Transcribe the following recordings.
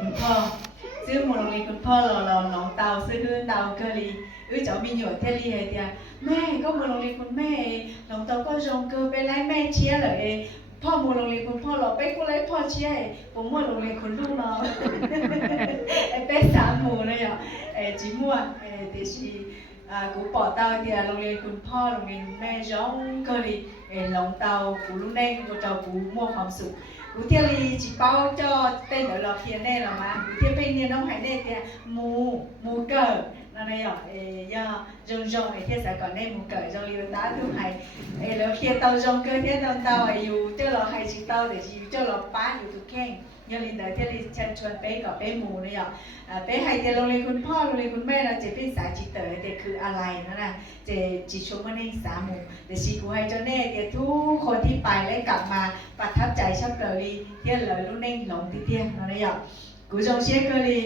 คุณพ่อซื้อหมดโรงเรียนคุณพ่อเราเราน้องเตาซื้อเตาเกอรี่เออจะมีหยดเทลีเดียแม่ก็หมดโรงเรียนคุณแม่น้องเตาก็จงเกอไปไล่แม่เชียร์เลยพ่อหมดโรงเรียนคุณพ่อเราไปกูไล่พ่อเชียร์ผมหมดโรงเรียนคุณลูกเราไอเป็ดสามหมูเลยอะไอจิมัวไอเดชีอ่ากูปอเตาเดียโรงเรียนคุณพ่อโรงเรียนแม่จงเกอรี่ไอ้น้องเตากูลูกแน่กูเจ้ากูมั่วความสุข 古天里只包咗低咗落天呢啦嘛，古天平年都系呢啲冇冇脚， 嗱你又诶要用用嘅天实讲呢冇脚，仲要打都系诶落天到用脚天到到系要即落系只到就是要即落班要读经。ยังลินเดอร์ที่ลิเชิญชวนเป๊กับเป๊หมูเนี่ยอ่าเป๊ไฮเดโรงเรียนคุณพ่อโรงเรียนคุณแม่เราจะเป็นสายจิตเตอร์เด็กคืออะไรนั่นน่ะเจจิชมว่าในสามหมู่เดชีกูให้เจ้าแน่เดี๋ยวทุกคนที่ไปและกลับมาประทับใจชอบเลยเที่ยวเลยลูกเน่งหลงที่เที่ยงนั่นแหละกูจงเชื่อก็เลย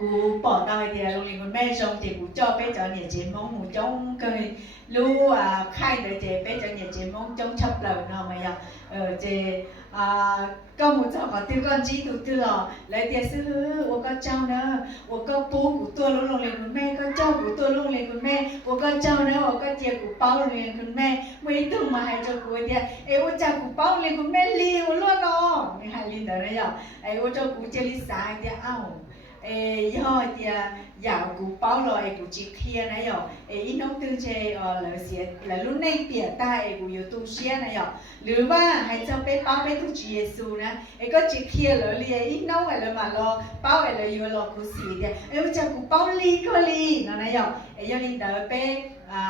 กูปอตายเดียโรงเรียนคุณแม่ชมเจ็กกูจ่อเป๊ะจ่อเนี่ยเจมองหมูจ้องเคยรู้อ่าไข่แต่เจเป๊ะจ่อเนี่ยเจมองจ้องชับเหล่าเนาะมายาเออเจอาก็หมูจ่อก็ตื้อก้อนจี้ตุ้ตื้อหล่อเลยเดียซื้อวัวก็เจ้าเนอะวัวก็ปูกูตัวลูกโรงเรียนคุณแม่ก็เจ้ากูตัวลูกโรงเรียนคุณแม่วัวก็เจ้าเนอะวัวก็เจียกูเป้าโรงเรียนคุณแม่ไม่ต้องมาให้เจ้ากูเดียเอวัเจ่ากูเป้าโรงเรียนคุณแม่ลีวัวล้วนอไม่ให้ลีแต่เนี่ยเอวัเจ่ากูเจลิสายเดียเอ้า เอ้ย่อเดียอยากกูเป้าเลยกูจีเคลียนะย่อเอ้อีน้องตื่นเจเออเลยเสียเลยรุ่นในเปียใตาเอ้กูอยู่ตูเชียนะย่อหรือว่าให้เจ้าไปเป้าไปทุกจีเยซูนะไอ้ก็จิเคลียร์เลยเลยอีน้องไอ้เลยมาลอเป้าไอ้เลยอยู่รอกูสีเดียไอ้ว่าจะกูเป้าลีก็ลีนั่นนะยอไอ้ยอลินเดอร์ไปอ่า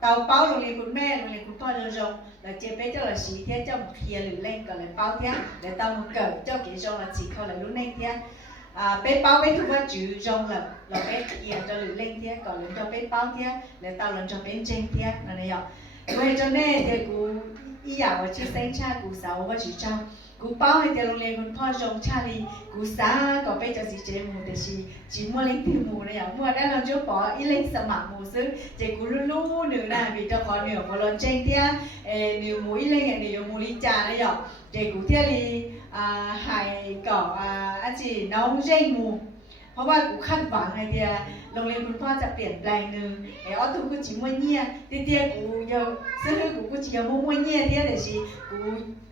เตาเป้าโรงเรียนคุณแม่โรงเรียนคุณพ่อจงจงแล้วเจ๊ไปเจ้าละสีเทียเจ้าเคลียร์หรือเล่นก็เลยเป้าเทียแล้วเตามันเกิดเจ้าเกี่ยวจงละจีเขาเลยรู้เล่นเทีย อ่าไปเป้าไปทุกวันจูจงละเราไปเคลียร์จะหรือเล่นเทียก่อนหรือจะไปเป้าเทียแล้วเตาหลังจะเป็นเจงเทียนั่นนะยอ 为咗呢，就古以后我去生产古手我去找，古包喺条龙嚟古破中差哩，古啥个俾就是节目就是节目零条目嚟啊，我哋两组播一零十万模式，就古噜噜女啦，为咗可女我论正啲，诶女模一零嘅女模哩炸嚟啊，就古啲哩啊系个啊一 次น้องเร่งมูเพ ราะว่ากูคาดหวังไอเดียโรงเรียนคุณพ่อจะเปลี่ยนแปลงหนึ่งไอ้ออตูกูจิมัวเนี่ยเตี้ยๆกูยังซื้อกูกูจิยังมัวเนี่ยเตี้ยแต่สิกู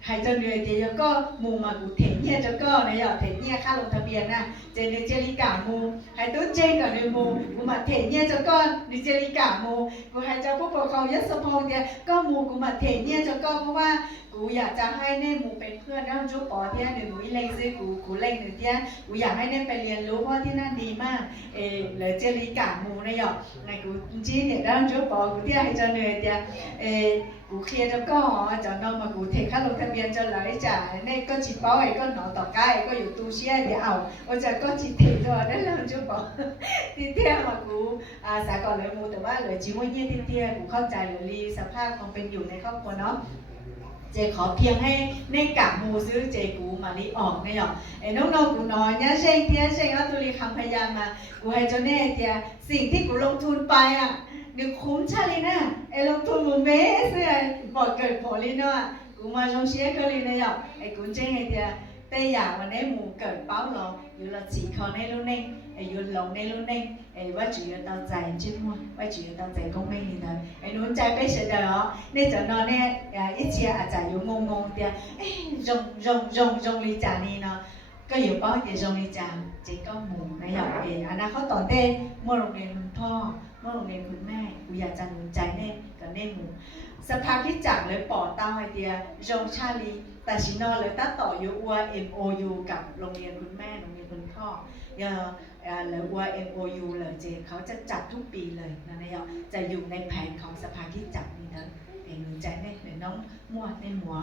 หายใจเหนื่อยเดียก็มูมากูเทเนี่ยจะก็เนี่ยเทเนี่ยค่าลงทะเบียนน่ะเจเนเจลิกามูหายตู้เจงกับเนมูกูมาเทเนี่ยจะก็นิเจลิกามูกูหายใจผู้ปกครองยศพงเดียก็มูกูมาเทเนี่ยจะก็เพราะว่ากูอยากจะให้เน่มูเป็นเพื่อนแล้วจุ๊บปอเตี้ยหนึ่งกูอีเล่งซื้อกูกูเล่งหนึ่งเตี้ยกูอยากให้เน่ไปเรียนรู้เพราะที่นั่นดีมากเออเลยเจลิกามูนะยอในกูจีเนี่ยด้านจุ๊บปอกูเตี้ยให้เจะเหนื่อยเตี้ยเออกูเคลียร์จะก็จะนอนมากูเทค่าลงทะเบียนจะไหลจ่ายในก็จีเป้าไอ้ก็หนอต่อใกล้ก็อยู่ตู้เชี่ยเดี๋ยวเอาว่าจะก็จีเทตัวได้แล้วจุ๊บปอที่เตี้ยมากูอาสาก่อนเลยมูแต่ว่าเลยจีว่าเยี่ยที่เตี้ยกูเข้าใจเลยรีสภาพความเป็นอยู่ในครอบครัวเนาะ เจขอเพียงให้ในกะมูซื้อเจกูมาลิออกเนี่ยหรอไอ้น้องๆกูน้อยเนี่ยเช่งเทียเช่งเอาตุลีคำพยามากูให้เจ้าแน่เทียสิ่งที่กูลงทุนไปอะเดี๋ยวคุ้มชาเลยนะไอ้ลงทุนมูเมสเนี่ยบอกเกิดผลเลยเนาะกูมาชงเชียก็เลยเนี่ยหรอไอ้กูเจ้งไอ้เทีย แต่อยากวันนี้หมูเกิดเป้าหรออยู่ละจีเขาในรุ่นเน่งไอ้ยุนลงในรุ่นเน่งไอ้ว่า主要到在จิ้มว่าว่า主要到在公平里头ไอ้นู้นใจไปเสียเด้อ 呢就呢呢诶一次啊就要懵懵啲，诶用用用用你赚呢เนาะก็อยู่ป้อนเดี๋ยว用你赚เจ๊ก็หมูนะอยากเอออนาคตต่อเต้เมื่อโรงเรียนคุณพ่อ พ่อโรงเรียนคุณแม่กูอยากจะหนุนใจเน่กับเน่หมูสภาคิดจักเลยปอเต้าไอเดียยงชาลีแต่ชินอเลยตั้งต่ออยู่อัว MOU กับโรงเรียนคุณแม่โรงเรียนคุณพ่อเอ่อเอ่อหรือว่า MOU เลยเจเขาจะจัดทุกปีเลยนะนายจะอยู่ในแผนของสภาคิดจักนี่นะเองหนูใจในหรือน้องมัวในหัว